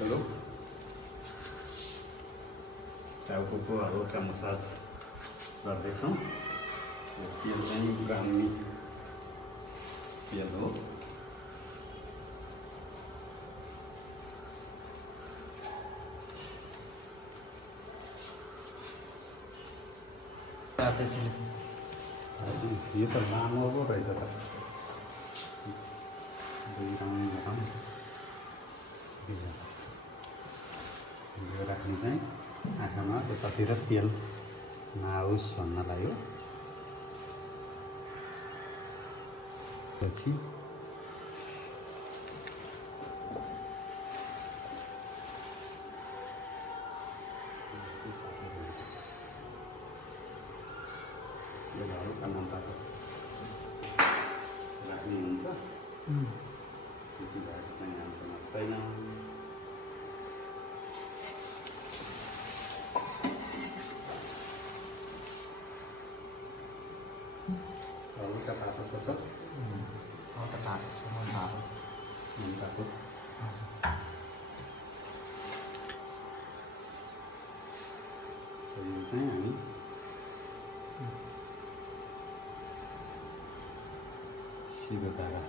Hello टाउको हल्का massage गर्दैछौँ। तेल चाहिँ ब्राउनी तेल हो। यो त लामो पो रहेछ त। दुई राउन्ड यो राख्ने चाहिँ आँखामा यतातिर तेल नआओस् भन्नलाई हो। पछि राख्ने हुन्छ। त्यति भएर चाहिँ हाम्रोमा छैन। हल्का तातो छ सर। हल्का तातो छ। मन तातो यो चाहिँ हामी सिधो धारा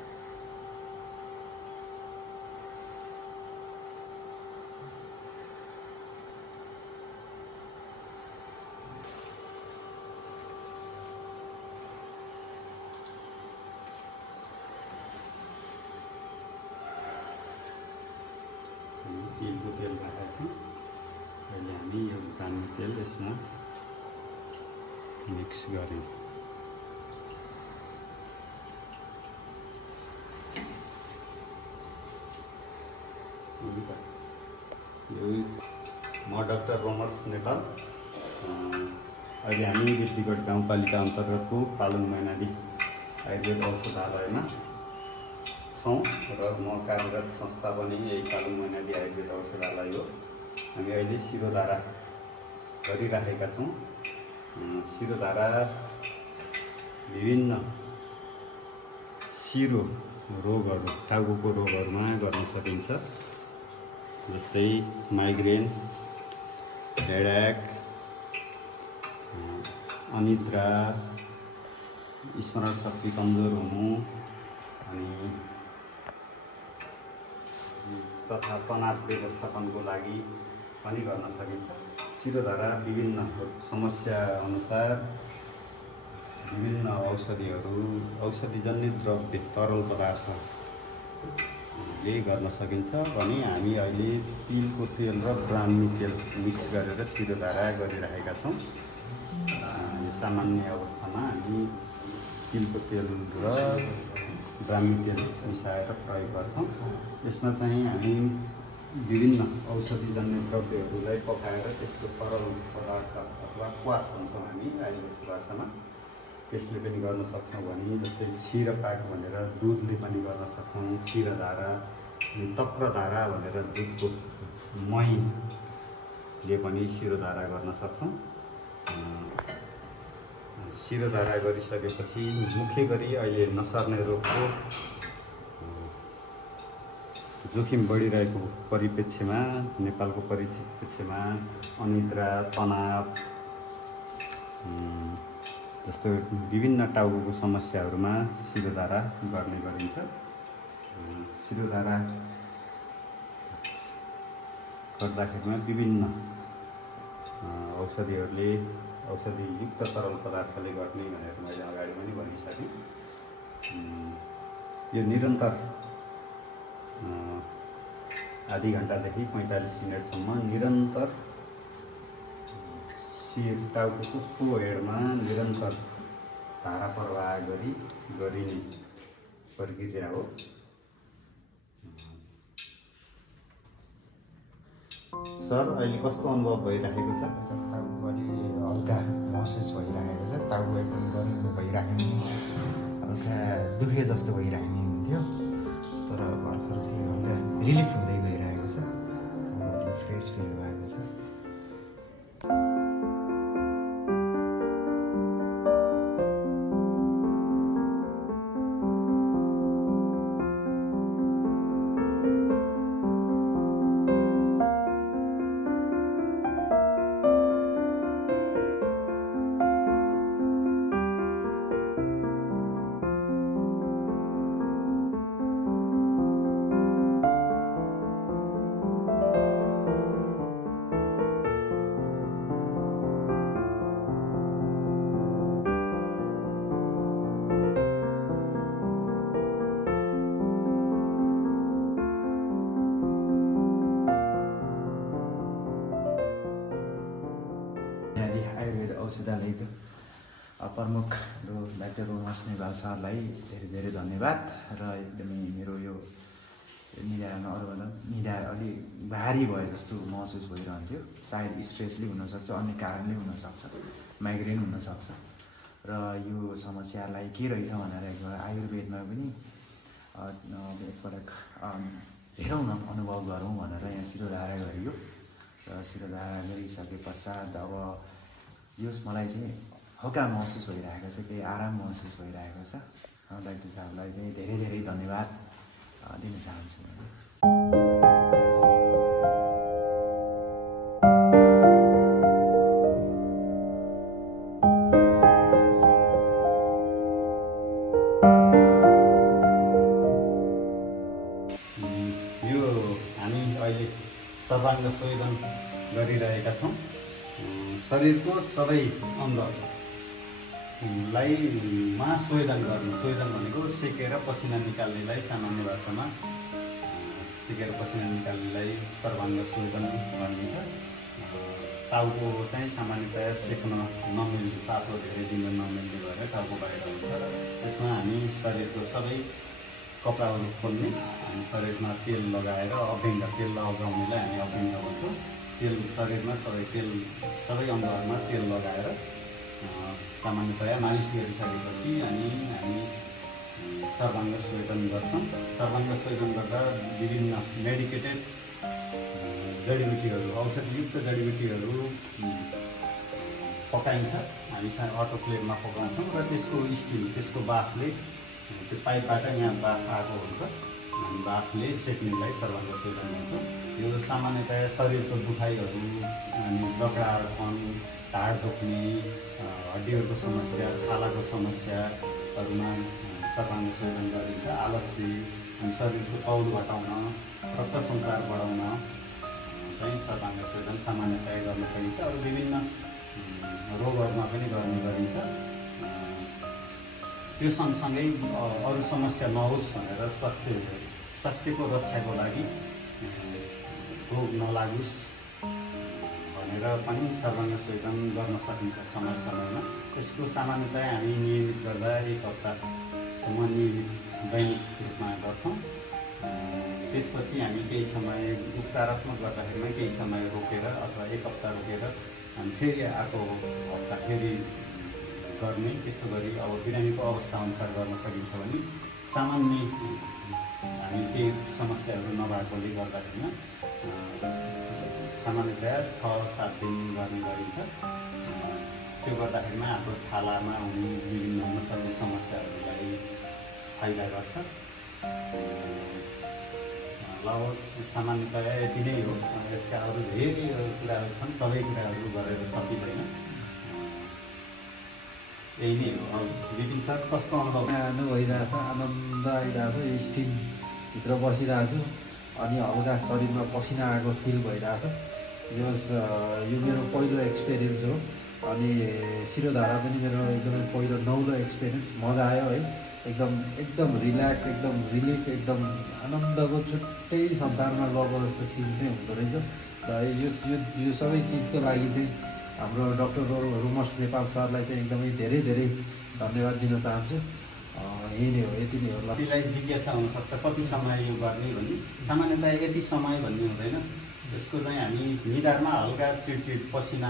तेलको तेल राखेको थियौँ। अहिले हामी यो ब्राउनी तेल यसमा मिक्स गऱ्यौँ। यो म डाक्टर रोमस नेपाल। अहिले हामी बिर्तीगढ गाउँपालिका अन्तर्गतको पालुङ मैनाली आयुर्वेद औषधालयमा छौँ र म कार्यरत संस्था पनि यही पालुङ मैनाली आयुर्वेद औषधालय हो। हामी अहिले शिरोधारा गरिराखेका छौँ। शिरोधारा विभिन्न शिरो रोगहरू, टाउको रोगहरूमा गर्न सकिन्छ। जस्तै माइग्रेन, हेडेक, अनिद्रा, स्मरण शक्ति कमजोर हुनु अनि तथा तनाव व्यवस्थापनको लागि पनि गर्न सकिन्छ। शिरोधारा विभिन्न समस्या अनुसार विभिन्न औषधिजन्य द्रव्य तरल पदार्थले गर्न सकिन्छ भने हामी अहिले तिलको तेल र ब्राउनी तेल मिक्स गरेर शिरोधारा गरिरहेका छौँ। यो सामान्य अवस्थामा हामी तिलको तेल र ब्राउनी तेल मिसाएर प्रयोग गर्छौँ। यसमा चाहिँ हामी विभिन्न औषधिजन्य द्रव्यहरूलाई पकाएर त्यसको तरल पदार्थ अथवा क्वाथ भन्छौँ हामी आयुर्वेद भाषामा, त्यसले पनि गर्न सक्छौँ भने जस्तै क्षीरपाक भनेर दुधले पनि गर्न सक्छौँ। क्षीरधारा, तक्रधारा भनेर दुधको महीले पनि शिरोधारा गर्न सक्छौँ। शिरोधारा गरिसकेपछि मुख्य गरी अहिले नसर्ने रोगको जोखिम बढिरहेको परिप्रेक्ष्यमा, नेपालको परिप्रेक्ष्यमा अनिद्रा, तनाव जस्तो विभिन्न टाउको समस्याहरूमा शिरोधारा गर्ने गरिन्छ। शिरोधारा गर्दाखेरिमा विभिन्न औषधियुक्त तरल पदार्थले गर्ने भनेर मैले अगाडि पनि भनिसकेँ। यो निरन्तर आधी घन्टादेखि 45 मिनटसम्म निरन्तर टाउको हेडमा निरन्तर धारा प्रवाह गरिने प्रक्रिया हो। सर अहिले कस्तो अनुभव भइरहेको छ? टाउको अलि हल्का महसुस भइरहेको छ। टाउको एकदम गरम भइराख्ने, हल्का दुखे जस्तो भइराख्ने हुन्थ्यो, तर भर्खर चाहिँ हल्का रिलिफ हुँदै गइरहेको छ। अलि फ्रेस फिल भएको छ। सकेको। प्रमुख डाक्टर उमेश नेपाल सरलाई धेरै धेरै धन्यवाद। र एकदमै मेरो यो निधारमा अरूभन्दा निधार अलिक भारी भए जस्तो महसुस भइरहन्थ्यो। सायद स्ट्रेसले हुनसक्छ, अन्य कारणले हुनसक्छ, माइग्रेन हुनसक्छ। र यो समस्यालाई के रहेछ भनेर एकपल्ट आयुर्वेदमा पनि एकपटक हेरौँ न, अनुभव गरौँ भनेर यहाँ शिरोधारा गरियो। र शिरोधारा गरिसके पश्चात अब यो मलाई चाहिँ हल्का महसुस भइरहेको छ, केही आराम महसुस भइरहेको छ। डाक्टर साहबलाई चाहिँ धेरै धेरै धन्यवाद दिन चाहन्छु। यो हामी अहिले सर्वाङ्ग शोधन गरिरहेका छौँ। शरीरको सबै अङ्गलाई शोधन गर्नु। शोधन भनेको सेकेर पसिना निकाल्नेलाई सामान्य भाषामा सेकेर पसिना निकाल्नेलाई सर्वाङ्ग शोधन भनिन्छ। टाउको चाहिँ सामान्यतया सेक्न नमिल्ने, तातो धेरै दिन नमिल्ने भएर टाउको बाहिर हुन्छ। त्यसमा हामी शरीरको सबै कपडाहरू खोल्ने, हामी शरीरमा तेल लगाएर अभ्यङ्ग, तेल लगाउनेलाई हामी अभ्यङ्ग भन्छौँ। तेल शरीरमा सबै अङ्गहरूमा तेल लगाएर सामान्यतया मालिस गरिसकेपछि हामी सर्वाङ्ग शोधन गर्छौँ। सर्वाङ्ग शोधन गर्दा विभिन्न मेडिकेटेड जडीबुटीहरू, औषधियुक्त जडीबुटीहरू पकाइन्छ। हामी अटोक्लेभमा पकाउँछौँ र त्यसको स्टिम, त्यसको बाफले, त्यो पाइपबाट यहाँ बाफ आएको हुन्छ, हामी बाफले सेक्नेलाई सर्वाङ्ग शोधन भन्छौँ। यो सामान्यतया शरीरको दुखाइहरू, अनि लक्रापन, ढाड दुख्ने, हड्डीहरूको समस्या, छालाको समस्याहरूमा सर्वाङ्ग शोधन गरिन्छ। आलस्य अनि शरीरको तौल घटाउन, रक्त सञ्चार बढाउन चाहिँ सर्वाङ्ग शोधन सामान्यतया गर्न सकिन्छ। अरू विभिन्न रोगहरूमा पनि गर्ने गरिन्छ। त्यो सँगसँगै अरू समस्या नहोस् भनेर स्वास्थ्यको रक्षाको लागि रोग नलागोस् भनेर पनि सर्वाङ्ग शोधन गर्न सकिन्छ समय समयमा। यसको सामान्यतया हामी नियमित गर्दा 1 हप्तासम्म नियमित दैनिक रूपमा गर्छौँ। त्यसपछि हामी केही समय उपचारात्मक गर्दाखेरिमा केही समय रोकेर अथवा 1 हप्ता रोकेर हामी फेरि अर्को हप्ता फेरि गर्ने। त्यस्तो गरी अब बिरामीको अवस्था अनुसार गर्न सकिन्छ भने सामान्य हामी केही समस्याहरू नभएकोले गर्दाखेरिमा सामान्यतया 6-7 दिन गर्ने गरिन्छ। त्यो गर्दाखेरिमा हाम्रो छालामा हुने विभिन्न हुन सक्ने समस्याहरूलाई फाइदा गर्छ। लगभग सामान्यतया यति नै हो। यसका अरू धेरै कुराहरू छन्, सबै कुराहरू गरेर सकिँदैन। यही नै हो। बिपिन सर, कस्तो अनुभव भइरहेछ? आनन्द आइरहेछ। यो स्टिमभित्र बसिरहेको छु अनि हल्का शरीरमा पसिना आएको फिल भइरहेछ। यो मेरो पहिलो एक्सपिरियन्स हो अनि शिरोधारा पनि मेरो एकदमै पहिलो नौलो एक्सपिरियन्स। मजा आयो है, एकदम रिल्याक्स, एकदम रिलिफ, एकदम आनन्दको छुट्टै संसारमा गएको जस्तो फिल चाहिँ हुँदो रहेछ। र यो सबै चिजको लागि चाहिँ हाम्रो डाक्टर उमेश नेपाल सरलाई चाहिँ एकदमै धेरै धेरै धन्यवाद दिन चाहन्छु। यही नै हो, यति नै हो। कतिलाई जिज्ञासा हुनसक्छ कति समय यो गर्ने भन्ने। सामान्यतया यति समय भन्ने हुँदैन। यसको चाहिँ हामी निधारमा हल्का चिडचिड पसिना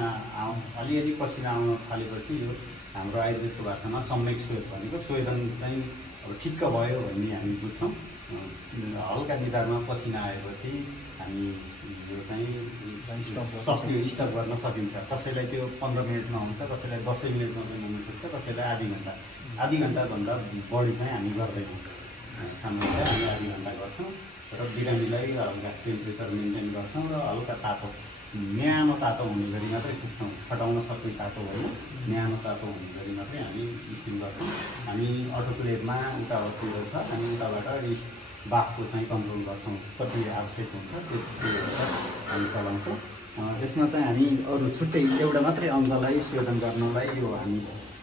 अलिअलि पसिना आउन थालेपछि यो हाम्रो आयुर्वेदको भाषामा सम्यक शोध भनेको शोधन चाहिँ अब ठिक्क भयो भन्ने हामी बुझ्छौँ। हल्का निधारमा पसिना आएपछि हामी यो चाहिँ स्टप गर्न सकिन्छ। कसैलाई त्यो 15 मिनटमा हुन्छ, कसैलाई 10 मिनटमा पनि हुनसक्छ, कसैलाई आधी घन्टाभन्दा बढी चाहिँ हामी गर्दैनौँ। सामान्यतया हामी आधी घन्टा गर्छौँ र बिरामीलाई हल्का टेम्परेचर मेन्टेन गर्छौँ र हल्का तातो, न्यानो तातो हुने गरी मात्रै सिक्छौँ। फटाउन सक्ने तातो होइन, न्यानो तातो हुने गरी मात्रै हामी स्टिम गर्छौँ। हामी अटोक्लेभमा उतातिर छ, हामी उताबाट बाफको चाहिँ कन्ट्रोल गर्छौँ। कति आवश्यक हुन्छ त्यो हामी चलाउँछौँ। यसमा चाहिँ हामी अरू छुट्टै एउटा मात्रै अङ्गलाई शोधन गर्नलाई हामी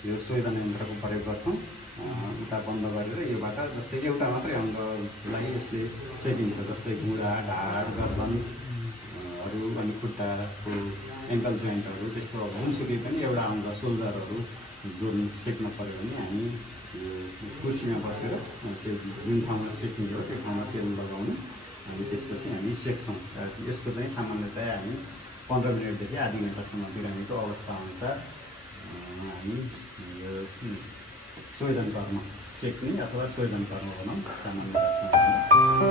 यो शोधन यन्त्रको प्रयोग गर्छौँ। उता बन्द गरेर योबाट जस्तै एउटा मात्रै अङ्गलाई यसले सेकिन्छ, जस्तै बुढा, ढाड, गर्दनहरू अनि खुट्टाको एङ्कल जोइन्टहरू त्यस्तो जुनसुकै पनि एउटा आउँदा सोल्जरहरू जुन सेक्न पऱ्यो भने हामी कुर्सीमा बसेर त्यो जुन ठाउँमा सेक्ने हो त्यो ठाउँमा तेल लगाउनु अनि त्यसपछि हामी सेक्छौँ। यसको चाहिँ सामान्यतया हामी 15 मिनटदेखि आधी घन्टासम्म बिरामीको अवस्था अनुसार हामी यो स्वेदन कर्म सेक्ने अथवा स्वेदन कर्म भनौँ सामान्यतया।